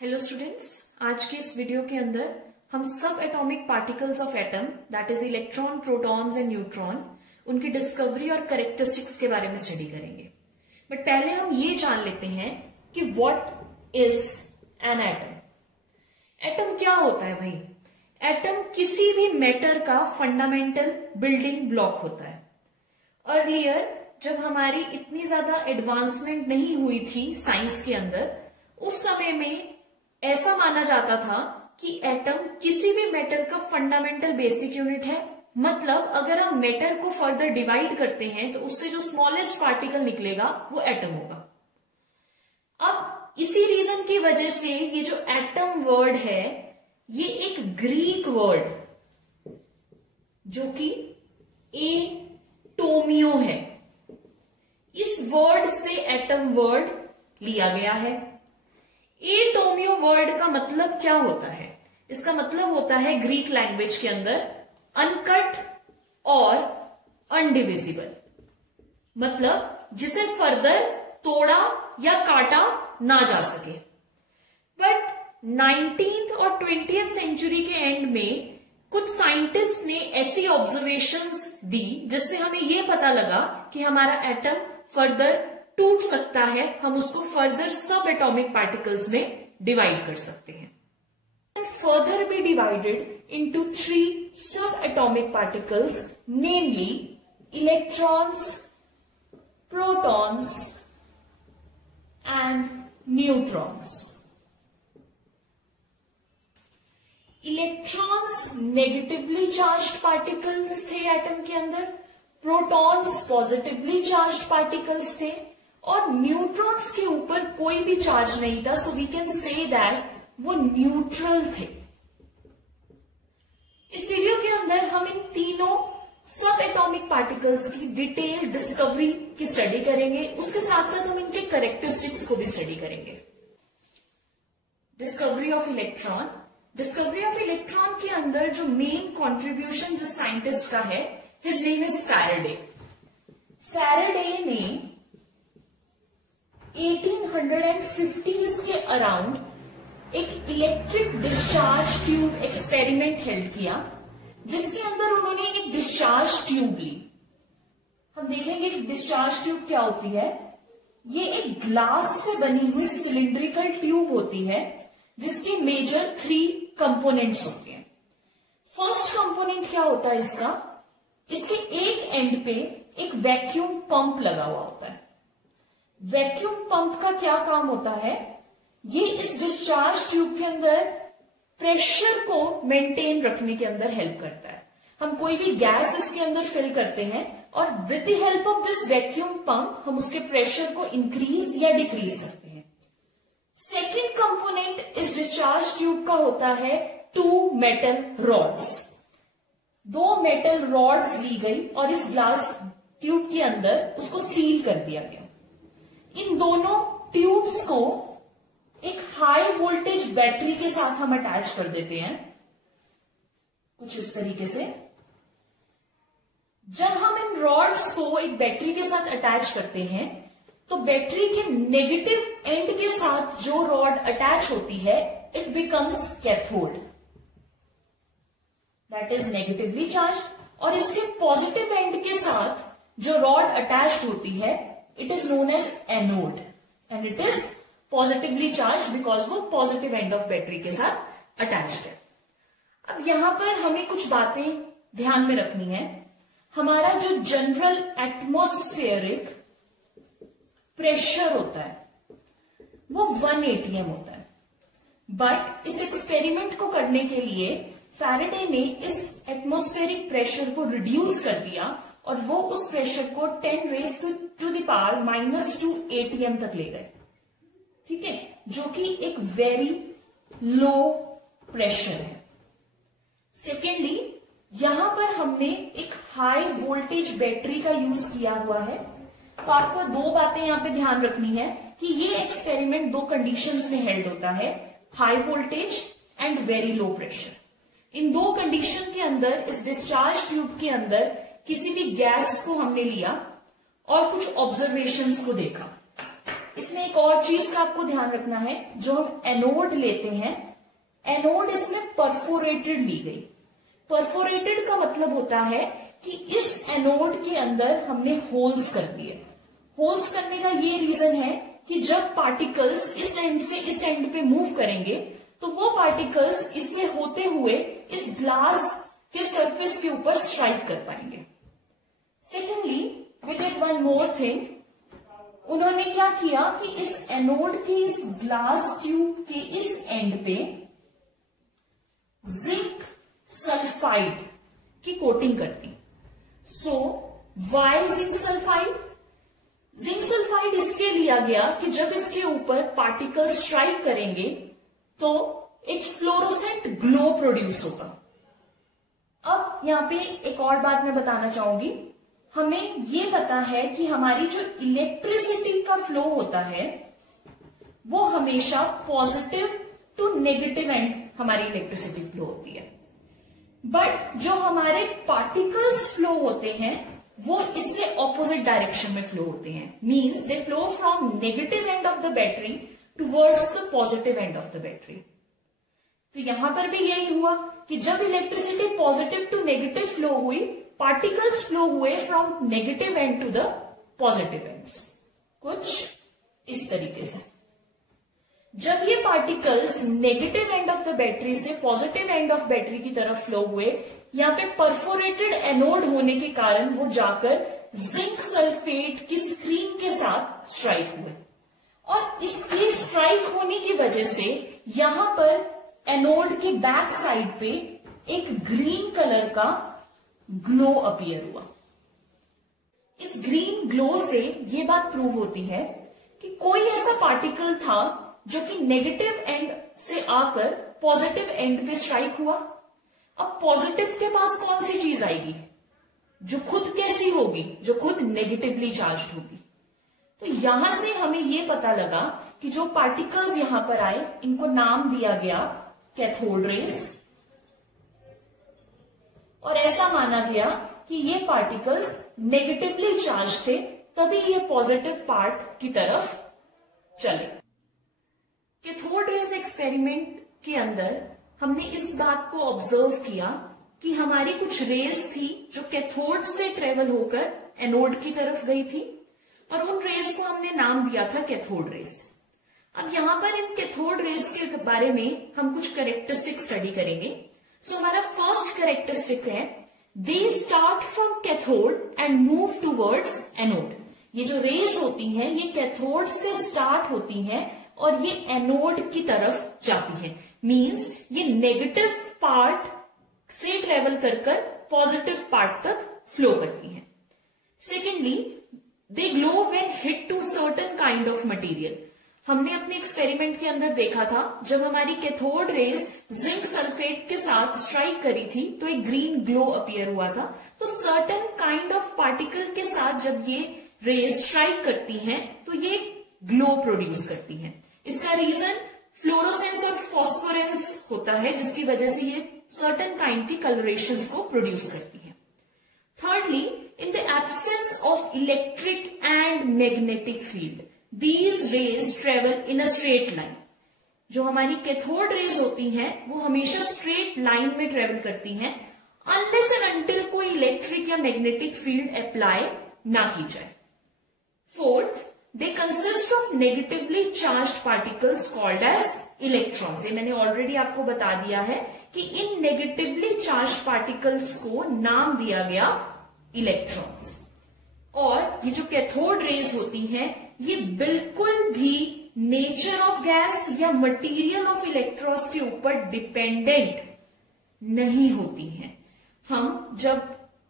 Hello students, आज के इस वीडियो के अंदर हम सब atomic particles of atom that is electron, protons and neutron, उनकी डिस्कवरी और कैरेक्टरिस्टिक्स के बारे में स्टडी करेंगे। बट पहले हम ये जान लेते हैं कि what is an atom. Atom क्या होता है भाई? एटम किसी भी मैटर का फंडामेंटल बिल्डिंग ब्लॉक होता है। अर्लियर जब हमारी इतनी ज्यादा एडवांसमेंट नहीं हुई थी साइंस के अंदर, उस समय में ऐसा माना जाता था कि एटम किसी भी मैटर का फंडामेंटल बेसिक यूनिट है। मतलब अगर हम मैटर को फर्दर डिवाइड करते हैं तो उससे जो स्मॉलेस्ट पार्टिकल निकलेगा वो एटम होगा। अब इसी रीजन की वजह से ये जो एटम वर्ड है ये एक ग्रीक वर्ड जो कि एटोमियो है, इस वर्ड से एटम वर्ड लिया गया है। एटोमियो वर्ड का मतलब क्या होता है? इसका मतलब होता है ग्रीक लैंग्वेज के अंदर अनकट और अनडिविजिबल, मतलब जिसे फर्दर तोड़ा या काटा ना जा सके। बट 19th और 20th सेंचुरी के एंड में कुछ साइंटिस्ट ने ऐसी ऑब्जर्वेशंस दी जिससे हमें यह पता लगा कि हमारा एटम फर्दर टूट सकता है, हम उसको फर्दर सब एटॉमिक पार्टिकल्स में डिवाइड कर सकते हैं। फर्दर बी डिवाइडेड इनटू 3 सब atomic particles, namely electrons, protons and neutrons. Electrons negatively charged particles थे एटम के अंदर, प्रोटॉन्स पॉजिटिवली चार्ज्ड पार्टिकल्स थे और न्यूट्रॉन्स के ऊपर कोई भी चार्ज नहीं था। So we can say that वो न्यूट्रल थे। इस वीडियो के अंदर हम इन तीनों सब एटॉमिक पार्टिकल्स की डिटेल डिस्कवरी की स्टडी करेंगे, उसके साथ साथ हम इनके कैरेक्टरिस्टिक्स को भी स्टडी करेंगे। Discovery of electron. Discovery of electron के अंदर जो मेन कॉन्ट्रीब्यूशन जिस साइंटिस्ट का है, his name is Faraday. Faraday ने 1850s के अराउंड एक electric discharge tube experiment held किया, जिसके अंदर उन्होंने एक डिस्चार्ज ट्यूब ली। हम देखेंगे कि डिस्चार्ज ट्यूब क्या होती है। ये एक ग्लास से बनी हुई सिलिंड्रिकल ट्यूब होती है जिसके मेजर 3 कंपोनेंट्स होते हैं। फर्स्ट कंपोनेंट क्या होता है इसका? इसके एक एंड पे एक वैक्यूम पंप लगा हुआ होता है। वैक्यूम पंप का क्या काम होता है? ये इस डिस्चार्ज ट्यूब के अंदर प्रेशर को मेंटेन रखने के अंदर हेल्प करता है। हम कोई भी गैस इसके अंदर फिल करते हैं और with the help of this vacuum pump हम उसके प्रेशर को इंक्रीज या डिक्रीज करते हैं। सेकेंड कंपोनेंट इस डिस्चार्ज ट्यूब का होता है 2 मेटल रॉड्स। 2 मेटल रॉड्स ली गई और इस ग्लास ट्यूब के अंदर उसको सील कर दिया गया। इन दोनों ट्यूब्स को एक हाई वोल्टेज बैटरी के साथ हम अटैच कर देते हैं, कुछ इस तरीके से। जब हम इन रॉड्स को एक बैटरी के साथ अटैच करते हैं तो बैटरी के नेगेटिव एंड के साथ जो रॉड अटैच होती है it becomes cathode, that is negatively charge, और इसके पॉजिटिव एंड के साथ जो रॉड अटैच्ड होती है it is known as anode and it is positively charged because वो positive end of battery के साथ attached है। अब यहां पर हमें कुछ बातें ध्यान में रखनी है। हमारा जो जनरल एटमॉस्फेरिक प्रेशर होता है वो 1 atm होता है, बट इस एक्सपेरिमेंट को करने के लिए फैराडे ने इस एटमॉस्फेरिक प्रेशर को रिड्यूस कर दिया और वो उस प्रेशर को 10 raised to the power -2 atm तक ले गए। ठीक है, जो कि एक वेरी लो प्रेशर है। सेकेंडली, यहां पर हमने एक हाई वोल्टेज बैटरी का यूज किया हुआ है। तो आपको 2 बातें यहां पे ध्यान रखनी है कि ये एक्सपेरिमेंट 2 कंडीशंस में हेल्ड होता है, high voltage and very low pressure. In 2 condition के अंदर इस डिस्चार्ज ट्यूब के अंदर किसी भी गैस को हमने लिया और कुछ ऑब्जर्वेशंस को देखा। इसमें एक और चीज का आपको ध्यान रखना है, जो हम एनोड लेते हैं, एनोड इसमें परफोरेटेड ली गई। परफोरेटेड का मतलब होता है कि इस एनोड के अंदर हमने होल्स कर दिए। होल्स करने का ये रीजन है कि जब पार्टिकल्स इस एंड से इस एंड पे मूव करेंगे तो वो पार्टिकल्स इससे होते हुए इस ग्लास के सरफेस के ऊपर स्ट्राइक कर पाएंगे। Secondly we did one more thing, उन्होंने क्या किया कि इस एनोड के इस ग्लास ट्यूब के इस एंड पे जिंक सल्फाइड की कोटिंग कर दी। So why zinc sulphide? Zinc sulphide इसके लिया गया कि जब इसके ऊपर पार्टिकल स्ट्राइक करेंगे तो एक फ्लोरोसेंट ग्लो प्रोड्यूस होगा। अब यहां पे एक और बात मैं बताना चाहूंगी, हमें यह पता है कि हमारी जो इलेक्ट्रिसिटी का फ्लो होता है वो हमेशा पॉजिटिव टू नेगेटिव एंड हमारी इलेक्ट्रिसिटी फ्लो होती है, बट जो हमारे पार्टिकल्स फ्लो होते हैं वो इससे ऑपोजिट डायरेक्शन में फ्लो होते हैं। Means they flow from negative end of the battery towards the positive end of the battery. तो यहां पर भी यही हुआ कि जब electricity positive to negative flow हुई, पार्टिकल्स फ्लो हुए from negative end to the positive ends, कुछ इस तरीके से। जब ये particles negative end of the battery से पॉजिटिव एंड ऑफ बैटरी की तरफ फ्लो हुए, यहाँ पे परफोरेटेड एनोड होने के कारण वो जाकर जिंक सल्फेट की स्क्रीन के साथ स्ट्राइक हुए, और इसके स्ट्राइक होने की वजह से यहां पर एनोड की बैक साइड पे एक ग्रीन कलर का ग्लो अपीयर हुआ। इस ग्रीन ग्लो से ये बात प्रूव होती है कि कोई ऐसा पार्टिकल था जो कि नेगेटिव एंड से आकर पॉजिटिव एंड पे स्ट्राइक हुआ। अब पॉजिटिव के पास कौन सी चीज आएगी जो खुद कैसी होगी, जो खुद नेगेटिवली चार्ज होगी। तो यहां से हमें यह पता लगा कि जो पार्टिकल्स यहां पर आए इनको नाम दिया गया कैथोड रेज, और ऐसा माना गया कि ये पार्टिकल्स नेगेटिवली चार्ज थे, तभी ये पॉजिटिव पार्ट की तरफ चले। कैथोड रेज एक्सपेरिमेंट के अंदर हमने इस बात को ऑब्जर्व किया कि हमारी कुछ रेज थी जो कैथोड से ट्रेवल होकर एनोड की तरफ गई थी, और उन रेज को हमने नाम दिया था कैथोड रेज। अब यहां पर इन कैथोड रेज के बारे में हम कुछ कैरेक्टरिस्टिक स्टडी करेंगे। सो हमारा फर्स्ट कैरेक्टरिस्टिक है, they start from cathode and move towards anode. ये जो रेज होती हैं ये कैथोड से स्टार्ट होती हैं और ये एनोड की तरफ जाती हैं। मींस ये नेगेटिव पार्ट से ट्रेवल कर पॉजिटिव पार्ट तक फ्लो करती हैं। Secondly, they glow when hit to certain kind of material. हमने अपने एक्सपेरिमेंट के अंदर देखा था, जब हमारी कैथोड रेज जिंक सल्फेट के साथ स्ट्राइक करी थी तो एक ग्रीन ग्लो अपीयर हुआ था। तो सर्टेन काइंड ऑफ पार्टिकल के साथ जब ये रेज स्ट्राइक करती हैं तो ये ग्लो प्रोड्यूस करती हैं। इसका रीजन फ्लोरोसेंस और फॉस्फोरेंस होता है, जिसकी वजह से ये सर्टेन काइंड की कलरेशंस को प्रोड्यूस करती है। Thirdly, in the absence of electric and magnetic field, these rays travel in a straight line. जो हमारी कैथोड रेज होती हैं वो हमेशा स्ट्रेट लाइन में ट्रेवल करती हैं, unless and until कोई इलेक्ट्रिक या मैग्नेटिक फील्ड अप्लाई ना की जाए। Fourth, they consist of negatively charged particles called as electrons. ये मैंने ऑलरेडी आपको बता दिया है कि इन नेगेटिवली चार्ज्ड पार्टिकल्स को नाम दिया गया इलेक्ट्रॉन्स। और ये जो कैथोड रेज होती हैं ये बिल्कुल भी नेचर ऑफ गैस या मटेरियल ऑफ इलेक्ट्रॉन्स के ऊपर डिपेंडेंट नहीं होती हैं। हम जब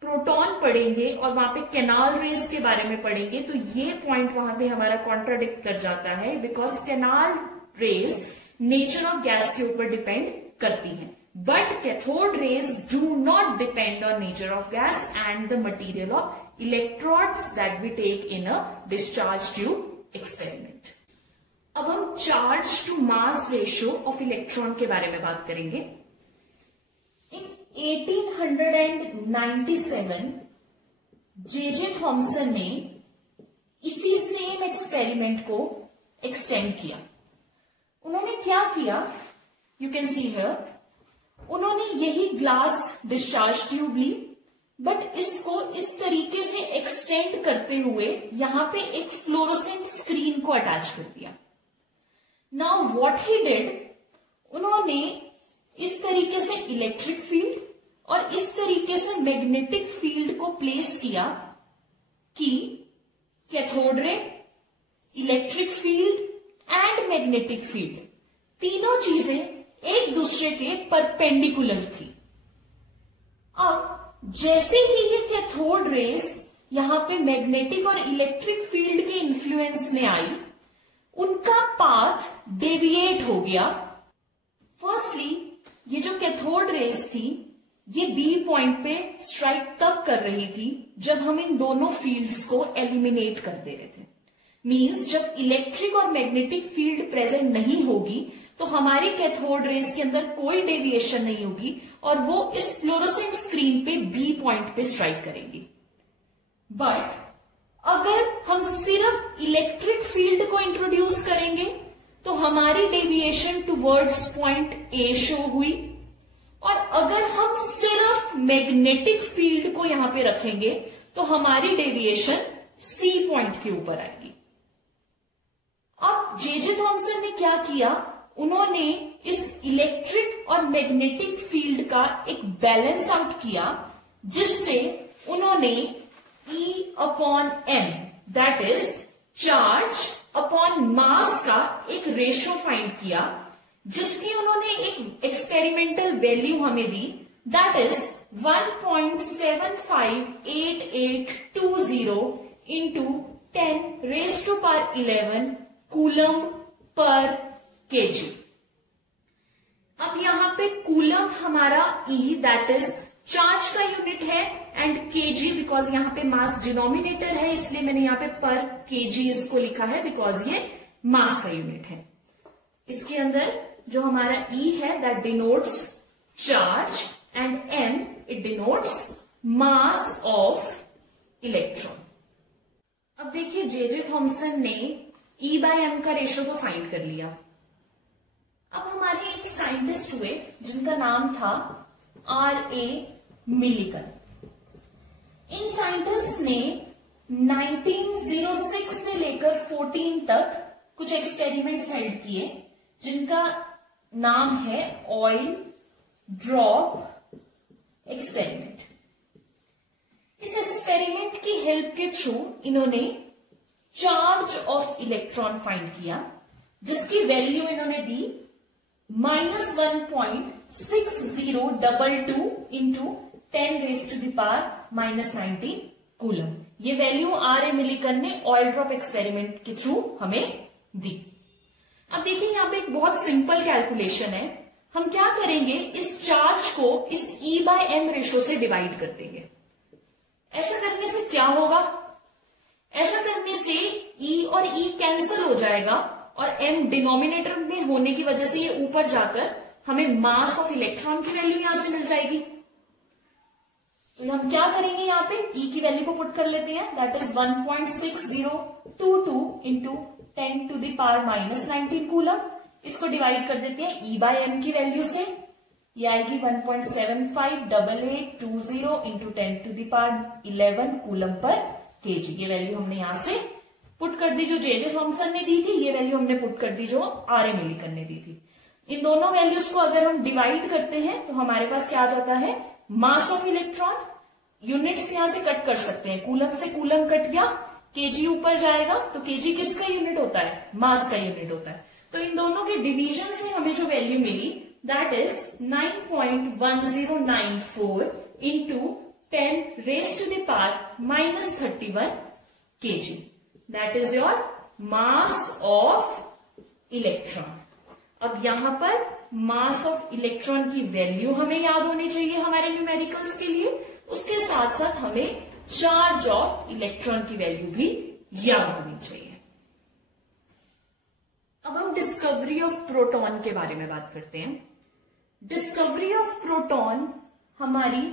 प्रोटॉन पढ़ेंगे और वहां पे कैनाल रेज के बारे में पढ़ेंगे तो ये पॉइंट वहां पे हमारा कॉन्ट्राडिक्ट कर जाता है, because canal raise nature of gas के ऊपर डिपेंड करती हैं, but cathode rays do not depend on nature of gas and the material of electrodes that we take in a discharge tube experiment. अब हम charge to mass ratio of electron के बारे में बात करेंगे। In 1897 J.J. थॉमसन ने इसी same experiment को एक्सटेंड किया। उन्होंने क्या किया, यू कैन सी हियर, उन्होंने यही ग्लास डिस्चार्ज ट्यूब ली, बट इसको इस तरीके से एक्सटेंड करते हुए यहां पे एक फ्लोरोसेंट स्क्रीन को अटैच कर दिया। नाउ व्हाट ही डिड, उन्होंने इस तरीके से इलेक्ट्रिक फील्ड और इस तरीके से मैग्नेटिक फील्ड को प्लेस किया कि cathode ray, electric field and magnetic field तीनों चीजें एक दूसरे के परपेंडिकुलर थी। अब जैसे ही ये कैथोड रेज यहां पे मैग्नेटिक और इलेक्ट्रिक फील्ड के इन्फ्लुएंस में आई, उनका पाथ डेविएट हो गया। फर्स्टली ये जो कैथोड रेज थी ये बी पॉइंट पे स्ट्राइक तब कर रही थी जब हम इन दोनों फील्ड्स को एलिमिनेट कर दे रहे थे। मींस जब इलेक्ट्रिक और मैग्नेटिक फील्ड प्रेजेंट नहीं होगी तो हमारी कैथोड रेज के अंदर कोई डेविएशन नहीं होगी और वो इस फ्लोरोसेंट स्क्रीन पे बी पॉइंट पे स्ट्राइक करेंगी। बट अगर हम सिर्फ इलेक्ट्रिक फील्ड को इंट्रोड्यूस करेंगे तो हमारी deviation towards point A show हुई, और अगर हम सिर्फ मैग्नेटिक फील्ड को यहां पे रखेंगे तो हमारी डेविएशन सी पॉइंट के ऊपर आएगी। अब जे थॉमसन ने क्या किया, उन्होंने इस इलेक्ट्रिक और मैग्नेटिक फील्ड का एक बैलेंस आउट किया, जिससे उन्होंने E upon m that is charge upon mass का एक रेशो फाइंड किया, जिसकी उन्होंने एक एक्सपेरिमेंटल वैल्यू हमें दी, दैट इज 1.758820 इंटू 10⁻11 कूलम पर केजी। अब यहां पे कूलम हमारा E दैट इज चार्ज का यूनिट है, एंड केजी बिकॉज यहां पे मास डिनोमिनेटर है इसलिए मैंने यहां पे पर केजी इसको लिखा है बिकॉज ये मास का यूनिट है। इसके अंदर जो हमारा E है that denotes charge and M it denotes mass of electron. अब देखिए जे थॉमसन ने E/m का रेशो तो फाइंड कर लिया। अब हमारे एक साइंटिस्ट हुए जिनका नाम था R.A. मिलिकन। इन साइंटिस्ट ने 1906 से लेकर 14 तक कुछ एक्सपेरिमेंट्स हेल्ड किए जिनका नाम है ऑयल ड्रॉप एक्सपेरिमेंट। इस एक्सपेरिमेंट की हेल्प के थ्रू इन्होंने चार्ज ऑफ इलेक्ट्रॉन फाइंड किया, जिसकी वैल्यू इन्होंने दी -1.6022 इंटू 10⁻⁻19 कूलम। ये वैल्यू R.A. मिलिकन ने ऑयल ड्रॉप एक्सपेरिमेंट के थ्रू हमें दी। अब देखिए यहां पे एक बहुत सिंपल कैलकुलेशन है। हम क्या करेंगे, इस चार्ज को इस E/m रेशो से डिवाइड कर देंगे। ऐसा करने से क्या होगा, ऐसा करने से E और E कैंसिल हो जाएगा और M डिनोमिनेटर में होने की वजह से ये ऊपर जाकर हमें मास ऑफ इलेक्ट्रॉन की वैल्यू यहां से मिल जाएगी। तो हम क्या करेंगे, यहां पे E की वैल्यू को पुट कर लेते हैं, दैट इज 1.6022 इंटू 10⁻⁻19 कूलम। इसको डिवाइड कर देते हैं E/m की वैल्यू से, ये आएगी 1.758820 इंटू 10⁻11 कूलम पर केजी। ये वैल्यू हमने यहां से पुट कर दी जो जे थॉमसन ने दी थी, ये वैल्यू हमने पुट कर दी जो R.A. मिलिकन ने दी थी। इन दोनों वैल्यूज को अगर हम डिवाइड करते हैं तो हमारे पास क्या आ जाता है, मास ऑफ इलेक्ट्रॉन। यूनिट्स यहां से कट कर सकते हैं, कूलम से कूलम कट गया, केजी ऊपर जाएगा, तो केजी किसका यूनिट होता है, मास का यूनिट होता है। तो इन दोनों के डिवीजन से हमें जो वैल्यू मिली that is 9.1094 into 10⁻⁻31 kg. That is your mass of electron. अब यहां पर मास ऑफ इलेक्ट्रॉन की वैल्यू हमें याद होनी चाहिए हमारे न्यूमेरिकल्स के लिए, उसके साथ साथ हमें चार्ज ऑफ इलेक्ट्रॉन की वैल्यू भी याद होनी चाहिए। अब हम डिस्कवरी ऑफ प्रोटॉन के बारे में बात करते हैं। डिस्कवरी ऑफ प्रोटॉन हमारी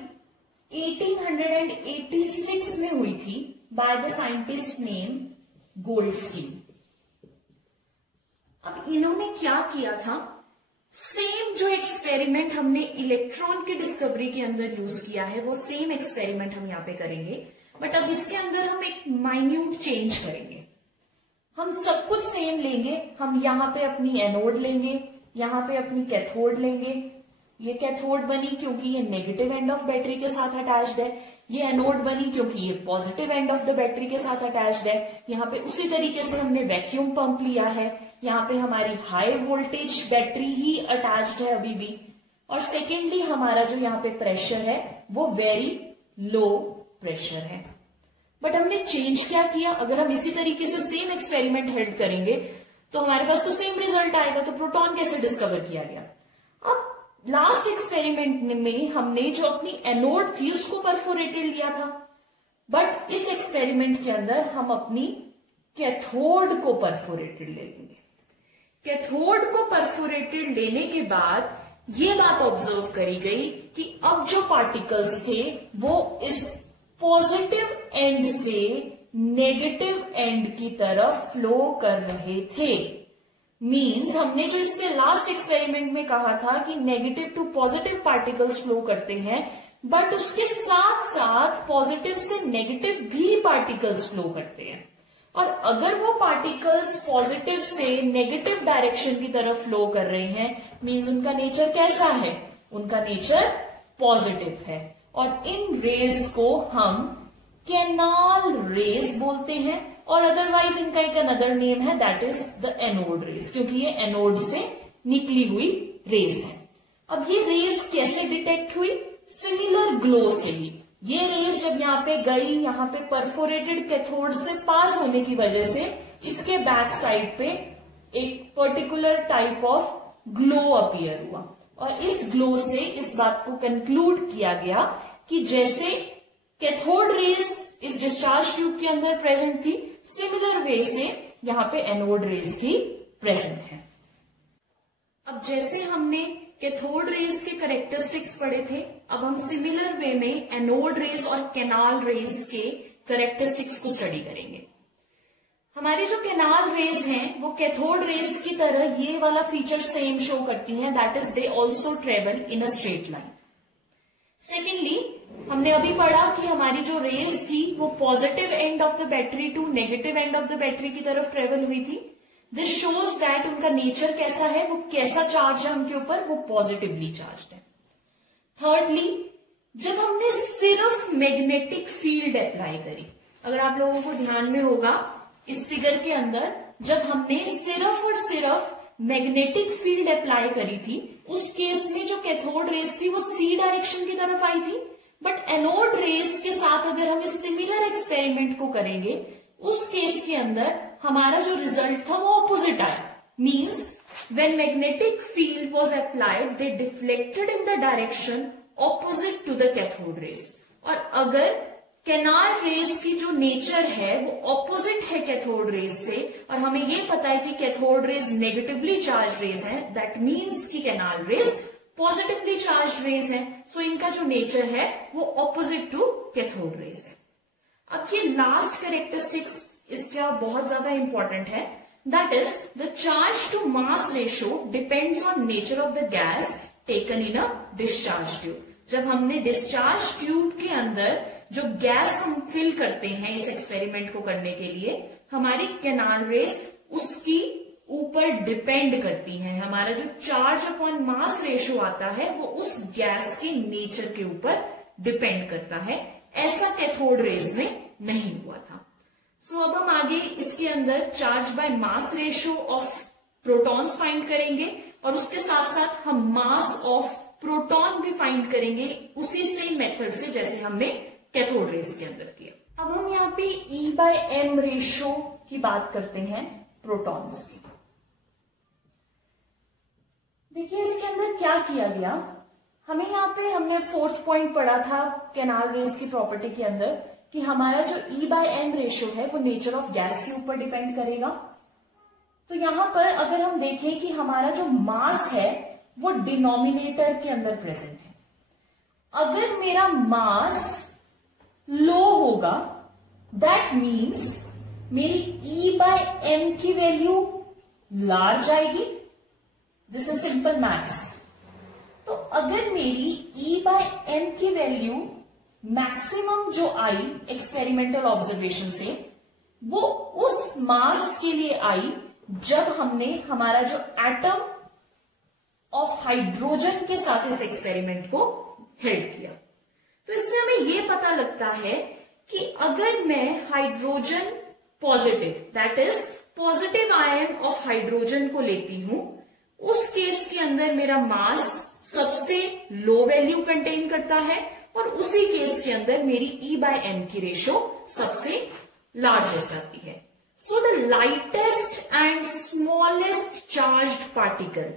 1886 में हुई थी by the scientist name Goldstein. अब इन्होंने क्या किया था, सेम जो एक्सपेरिमेंट हमने इलेक्ट्रॉन की डिस्कवरी के अंदर यूज किया है वो सेम एक्सपेरिमेंट हम यहाँ पे करेंगे, बट अब इसके अंदर हम एक माइन्यूट चेंज करेंगे। हम सब कुछ सेम लेंगे, हम यहाँ पे अपनी एनोड लेंगे, यहाँ पे अपनी कैथोड लेंगे। ये कैथोड बनी क्योंकि ये नेगेटिव एंड ऑफ बैटरी के साथ अटैच्ड है, ये एनोड बनी क्योंकि ये positive end of the battery के साथ अटैच्ड है। यहाँ पे उसी तरीके से हमने वैक्यूम पंप लिया है, यहाँ पे हमारी हाई वोल्टेज बैटरी ही अटैच्ड है अभी भी, और सेकेंडली हमारा जो यहाँ पे प्रेशर है वो वेरी लो प्रेशर है। बट हमने चेंज क्या किया, अगर हम इसी तरीके से सेम एक्सपेरिमेंट हेल्ड करेंगे तो हमारे पास तो सेम रिजल्ट आएगा, तो प्रोटॉन कैसे डिस्कवर किया गया। अब लास्ट एक्सपेरिमेंट में हमने जो अपनी एनोड थी उसको परफोरेटेड लिया था, बट इस एक्सपेरिमेंट के अंदर हम अपनी कैथोड को परफोरेटेड ले लेंगे। कैथोड को परफोरेटेड लेने के बाद ये बात ऑब्जर्व करी गई कि अब जो पार्टिकल्स थे वो इस पॉजिटिव एंड से नेगेटिव एंड की तरफ फ्लो कर रहे थे। मीन्स हमने जो इससे लास्ट एक्सपेरिमेंट में कहा था कि negative to positive particles flow करते हैं, बट उसके साथ साथ पॉजिटिव से नेगेटिव भी पार्टिकल्स फ्लो करते हैं। और अगर वो पार्टिकल्स पॉजिटिव से नेगेटिव डायरेक्शन की तरफ फ्लो कर रहे हैं, मीन्स उनका नेचर कैसा है, उनका नेचर पॉजिटिव है। और इन रेज को हम कैनाल रेज बोलते हैं, और अदरवाइज इनका एक अनदर नेम है, that is the anode rays, क्योंकि ये एनोड से निकली हुई रेज है। अब ये रेज कैसे डिटेक्ट हुई, सिमिलर ग्लो से ही। ये रेज जब यहाँ पे गई, यहाँ पे परफोरेटेड कैथोड से पास होने की वजह से इसके बैक साइड पे एक particular type of glow appear हुआ, और इस ग्लो से इस बात को कंक्लूड किया गया कि जैसे कैथोड रेज इस डिस्चार्ज ट्यूब के अंदर प्रेजेंट थी, सिमिलर वे से यहाँ पे एनोड रेज भी प्रेजेंट है। अब जैसे हमने कैथोड रेज के कैरेक्टरिस्टिक्स पढ़े थे, अब हम सिमिलर वे में एनोड रेज और कैनाल रेज के कैरेक्टरिस्टिक्स को स्टडी करेंगे। हमारी जो कैनाल रेज हैं वो कैथोड रेज की तरह ये वाला फीचर सेम शो करती हैं, that is they also travel in a straight line. Secondly हमने अभी पढ़ा कि हमारी जो रेज थी वो positive end of the battery to negative end of the battery की तरफ ट्रेवल हुई थी। दिस शोज दैट उनका नेचर कैसा है, वो कैसा चार्ज है उनके ऊपर, वो पॉजिटिवली चार्ज है। थर्डली, जब हमने सिर्फ मैग्नेटिक फील्ड अप्लाई करी, अगर आप लोगों को ध्यान में होगा इस फिगर के अंदर जब हमने सिर्फ और सिर्फ मैग्नेटिक फील्ड अप्लाई करी थी, उस केस में जो कैथोड रेज थी वो सी डायरेक्शन की तरफ आई थी। बट एनोड रेज के साथ अगर हम इस सिमिलर एक्सपेरिमेंट को करेंगे, उस केस के अंदर हमारा जो रिजल्ट था वो ऑपोजिट आया। Means when magnetic field was applied they deflected in the direction opposite to the cathode rays. और अगर कैनाल रेज की जो नेचर है वो ऑपोजिट है कैथोड रेज से, और हमें ये पता है कि cathode rays negatively charge rays है, दैट मीन्स कि canal rays positively charge rays है। सो इनका जो नेचर है वो ऑपोजिट टू कैथोड रेज है। अब ये लास्ट कैरेक्टरिस्टिक्स इसका बहुत ज्यादा इंपॉर्टेंट है, that is the charge to mass ratio depends on nature of the gas taken in a discharge tube. जब हमने डिस्चार्ज ट्यूब के अंदर जो गैस हम फिल करते हैं इस एक्सपेरिमेंट को करने के लिए, हमारी कैनाल रेज उसकी ऊपर डिपेंड करती हैं। हमारा जो चार्ज अपॉन मास रेशियो आता है वो उस गैस के नेचर के ऊपर डिपेंड करता है। ऐसा कैथोड रेज में नहीं हुआ था। सो अब हम आगे इसके अंदर charge by mass ratio of protons find करेंगे, और उसके साथ साथ हम मास ऑफ प्रोटॉन भी फाइंड करेंगे उसी सेम मेथड से जैसे हमने कैथोड रेज के अंदर किया। अब हम यहाँ पे E/m रेशियो की बात करते हैं प्रोटॉन्स की। देखिए इसके अंदर क्या किया गया, हमें यहाँ पे हमने फोर्थ पॉइंट पढ़ा था कैनाल रेज की प्रॉपर्टी के अंदर कि हमारा जो E/m रेशियो है वो नेचर ऑफ गैस के ऊपर डिपेंड करेगा। तो यहां पर अगर हम देखें कि हमारा जो मास है वो डिनोमिनेटर के अंदर प्रेजेंट है। अगर मेरा मास लो होगा, दैट मीन्स मेरी E/m की वैल्यू लार्ज आएगी। This is simple maths. तो अगर मेरी E बाय m की वैल्यू मैक्सिमम जो आई एक्सपेरिमेंटल ऑब्जर्वेशन से, वो उस मास के लिए आई जब हमने हमारा जो एटम ऑफ हाइड्रोजन के साथ इस एक्सपेरिमेंट को हेल्ड किया। तो इससे हमें यह पता लगता है कि अगर मैं hydrogen positive, that is positive ion of hydrogen को लेती हूं, उस केस के अंदर मेरा मास सबसे लो वैल्यू कंटेन करता है और उसी केस के अंदर मेरी E बाय m की रेशो सबसे लार्जेस्ट आती है। So the lightest and smallest charged particle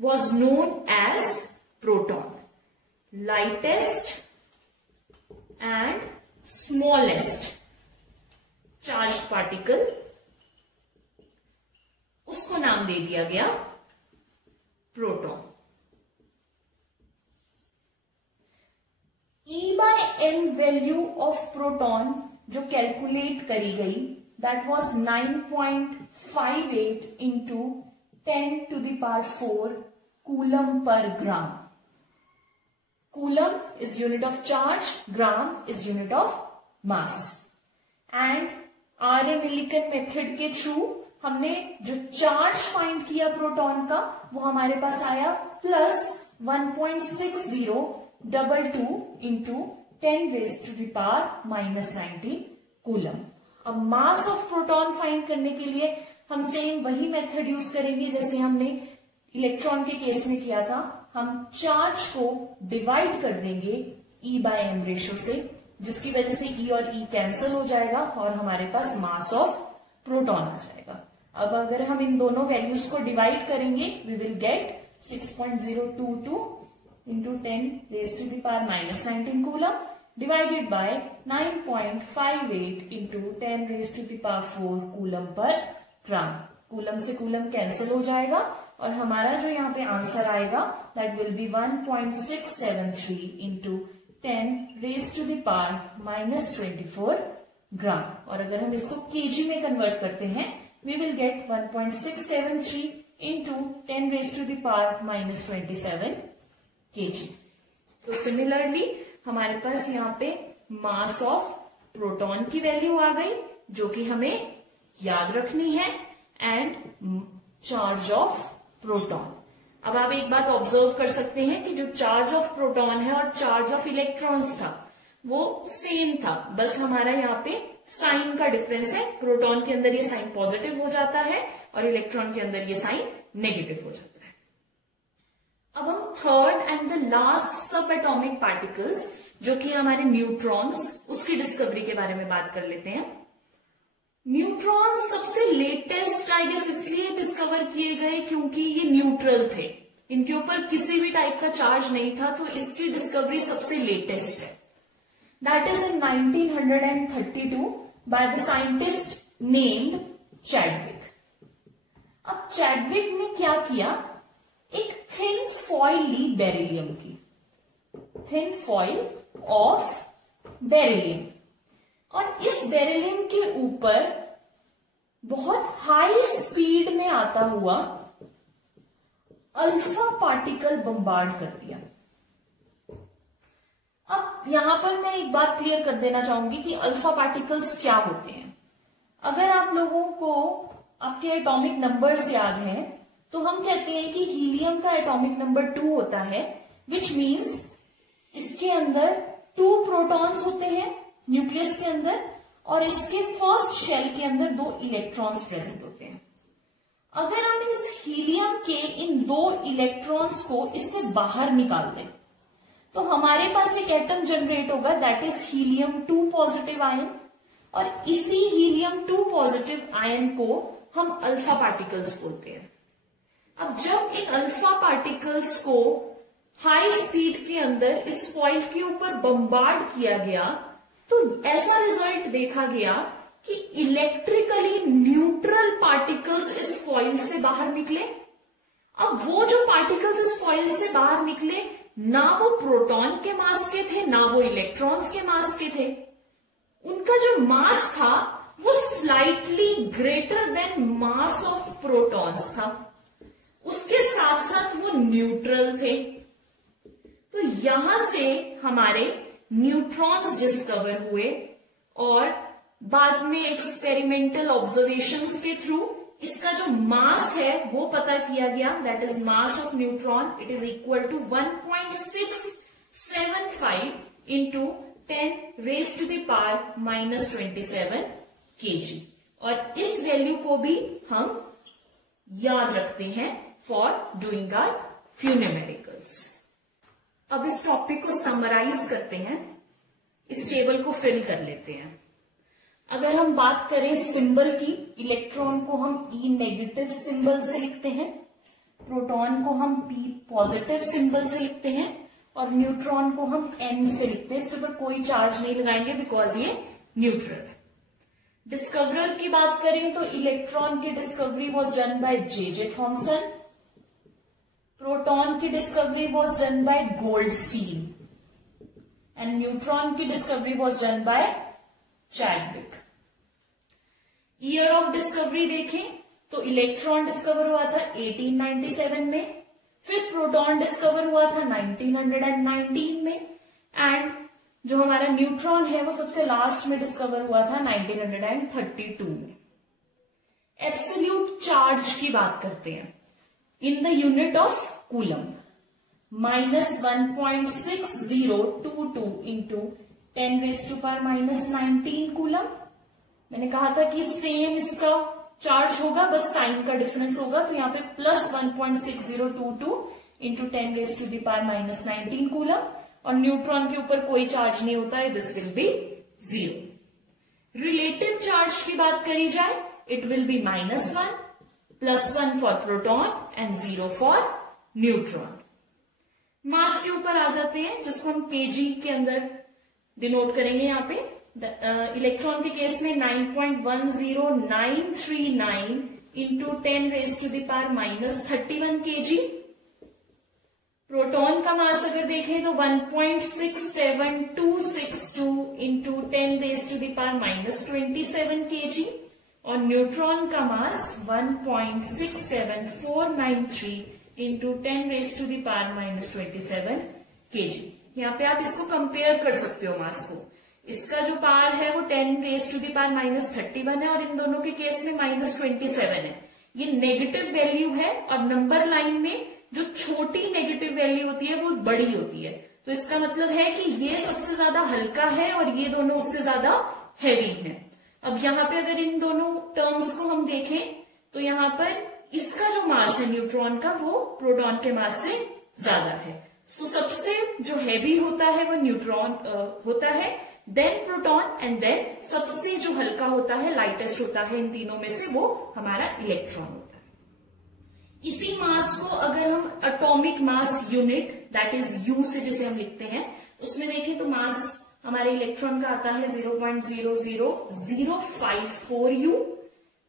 was known as proton. Lightest and smallest charged particle, उसको नाम दे दिया गया proton. E by m value of proton जो कैलकुलेट करी गई, that was 9.58 into 10 to the power 4 coulomb per gram. Coulomb is unit of charge, gram is unit of mass। And Arya Millikan method के through हमने जो charge find किया proton का, वो हमारे पास आया plus 1.6022 into 10 raised to the power -19 coulomb. अब mass of proton find करने के लिए हम सेम वही मेथड यूज करेंगे जैसे हमने इलेक्ट्रॉन के केस में किया था। हम चार्ज को डिवाइड कर देंगे E बाय m रेशियो से, जिसकी वजह से E और E कैंसिल हो जाएगा और हमारे पास मास ऑफ प्रोटॉन आ जाएगा। अब अगर हम इन दोनों वैल्यूज को डिवाइड करेंगे, we will get 6.022 into 10 raised to the power -19 coulomb divided by 9.58 into 10 raised to the power 4 coulomb per gram. Coulomb से कूलम कैंसिल हो जाएगा और हमारा जो यहाँ पे आंसर आएगा, that will be 1.673 into 10 raised to the power -24 gram. और अगर हम इसको केजी में कन्वर्ट करते हैं, we will get 1.673 into 10 raised to the power -27 KG. तो सिमिलरली हमारे पास यहाँ पे मास ऑफ प्रोटॉन की वैल्यू आ गई जो कि हमें याद रखनी है, एंड चार्ज ऑफ प्रोटॉन। अब आप एक बात ऑब्जर्व कर सकते हैं कि जो चार्ज ऑफ प्रोटॉन है और चार्ज ऑफ इलेक्ट्रॉन्स था वो सेम था, बस हमारा यहाँ पे साइन का डिफरेंस है। प्रोटॉन के अंदर ये साइन पॉजिटिव हो जाता है और इलेक्ट्रॉन के अंदर ये साइन नेगेटिव हो जाता है। अब हम थर्ड एंड द लास्ट सब एटॉमिक पार्टिकल्स जो कि हमारे न्यूट्रॉन्स, उसकी डिस्कवरी के बारे में बात कर लेते हैं। न्यूट्रॉन्स सबसे लेटेस्ट आई गेस इसलिए डिस्कवर किए गए क्योंकि ये न्यूट्रल थे, इनके ऊपर किसी भी टाइप का चार्ज नहीं था, तो इसकी डिस्कवरी सबसे लेटेस्ट है। That is in 1932 by the scientist named Chadwick. अब चैडविक ने क्या किया, एक थिन फॉइल ली बेरिलियम की, थिन फॉइल ऑफ बेरिलियम, और इस बेरिलियम के ऊपर बहुत हाई स्पीड में आता हुआ अल्फा पार्टिकल बम्बार्ड कर दिया। अब यहां पर मैं एक बात क्लियर कर देना चाहूंगी कि अल्फा पार्टिकल्स क्या होते हैं। अगर आप लोगों को आपके एटॉमिक नंबर्स याद हैं, तो हम कहते हैं कि हीलियम का एटॉमिक नंबर 2 होता है, विच मीन्स इसके अंदर 2 प्रोटॉन्स होते हैं न्यूक्लियस के अंदर, और इसके फर्स्ट शेल के अंदर 2 इलेक्ट्रॉन्स प्रेजेंट होते हैं। अगर हम इस हीलियम के इन 2 इलेक्ट्रॉन्स को इससे बाहर निकाल दें, तो हमारे पास एक एटम जनरेट होगा, that is helium 2 positive ion, और इसी हीलियम 2 पॉजिटिव आयन को हम अल्फा पार्टिकल्स बोलते हैं। अब जब इन अल्फा पार्टिकल्स को हाई स्पीड के अंदर इस फॉइल के ऊपर बम्बार्ड किया गया, तो ऐसा रिजल्ट देखा गया कि इलेक्ट्रिकली न्यूट्रल पार्टिकल्स इस फॉइल से बाहर निकले। अब वो जो पार्टिकल्स इस फॉइल से बाहर निकले, ना वो प्रोटॉन के मास के थे, ना वो इलेक्ट्रॉन्स के मास के थे। उनका जो मास था वो slightly greater then mass of protons था, उसके साथ साथ वो न्यूट्रल थे। तो यहां से हमारे न्यूट्रॉन्स डिस्कवर हुए और बाद में एक्सपेरिमेंटल ऑब्जर्वेशंस के थ्रू इसका जो मास है वो पता किया गया, that is mass of neutron, it is equal to 1.675 into 10⁻⁻27 kg। और इस वैल्यू को भी हम याद रखते हैं for doing our few numericals. अब इस टॉपिक को समराइज करते हैं, इस टेबल को फिल कर लेते हैं। अगर हम बात करें सिंबल की, इलेक्ट्रॉन को हम E नेगेटिव सिंबल से लिखते हैं, प्रोटॉन को हम P पॉजिटिव सिंबल से लिखते हैं और न्यूट्रॉन को हम N से लिखते हैं। इसके ऊपर कोई चार्ज नहीं लगाएंगे बिकॉज ये न्यूट्रल है। डिस्कवरर की बात करें तो इलेक्ट्रॉन की discovery was done by J.J. Thomson, proton की discovery was done by Goldstein and neutron की discovery was done by Chadwick. Year of discovery देखें तो इलेक्ट्रॉन डिस्कवर हुआ था 1897 में, फिर प्रोटॉन डिस्कवर हुआ था 1919 में एंड जो हमारा न्यूट्रॉन है वो सबसे लास्ट में डिस्कवर हुआ था 1932 में। एब्सोल्यूट चार्ज की बात करते हैं in the unit of coulomb, -1.6022 into 10⁻⁻19 coulomb. मैंने कहा था कि सेम इसका चार्ज होगा, बस साइन का डिफरेंस होगा, तो यहाँ पे +1.6022 इंटू 10⁻⁻19 कूलम और न्यूट्रॉन के ऊपर कोई चार्ज नहीं होता है, this will be 0। Relative charge की बात करी जाए, it will be -1, +1 for proton and 0 for neutron. Mass के ऊपर आ जाते हैं जिसको हम केजी के अंदर डिनोट करेंगे। यहाँ पे इलेक्ट्रॉन के केस में 9.10939 इंटू 10⁻⁻31 kg। प्रोटॉन का मास अगर देखें तो 1.67262 इंटू 10⁻⁻27 kg और न्यूट्रॉन का मास 1.67493 इंटू 10⁻⁻27 kg। यहाँ पे आप इसको कंपेयर कर सकते हो मास को। इसका जो पावर है वो 10⁻⁻31 है और इन दोनों के केस में -27 है। ये नेगेटिव वैल्यू है और नंबर लाइन में जो छोटी नेगेटिव वैल्यू होती है वो बड़ी होती है, तो इसका मतलब है कि ये सबसे ज्यादा हल्का है और ये दोनों उससे ज्यादा हैवी है। अब यहाँ पे अगर इन दोनों टर्म्स को हम देखें तो यहाँ पर इसका जो मास है न्यूट्रॉन का वो प्रोटॉन के मास से ज्यादा है। सो सबसे जो हैवी होता है वो न्यूट्रॉन होता है, देन प्रोटॉन एंड देन सबसे जो हल्का होता है, लाइटेस्ट होता है इन तीनों में से, वो हमारा इलेक्ट्रॉन होता है। इसी मास को अगर हम atomic mass unit that is you से जिसे हम लिखते हैं उसमें देखें तो मास हमारे इलेक्ट्रॉन का आता है 0.00054 यू।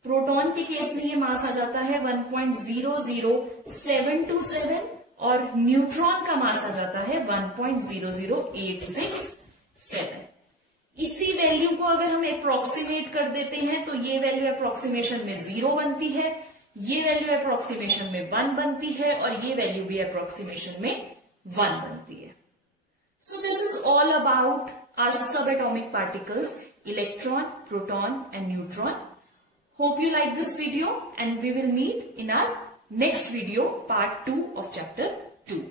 प्रोटॉन के केस में ये मास आ जाता है 1.00727 और न्यूट्रॉन का मास आ जाता है 1.00867। इसी वैल्यू को अगर हम अप्रोक्सीमेट कर देते हैं तो ये वैल्यू अप्रोक्सीमेशन में 0 बनती है, ये वैल्यू अप्रोक्सीमेशन में 1 बनती है और ये वैल्यू भी अप्रोक्सीमेशन में 1 बनती है। So this is all about our subatomic particles, electron, proton and neutron. Hope you like this video and we will meet in our next video, part 2 of chapter 2.